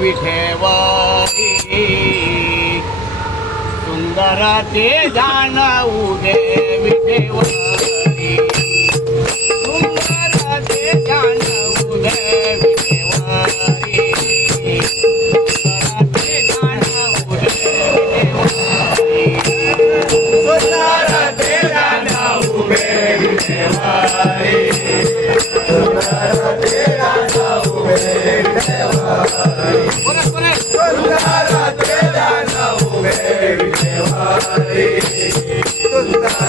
विठेवाई सुंदर ते जाण उदे विठेवाई सुंदर ते जाण उदे Yeah. Tutari, tutari.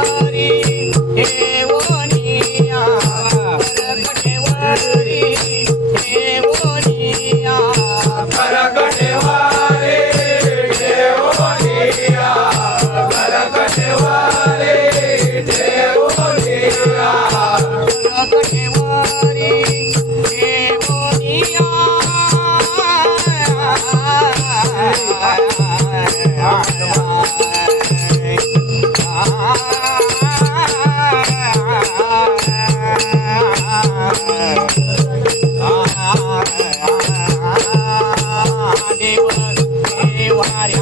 Thank you.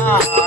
Bye.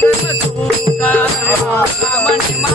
కర్మ సూక రామణి మా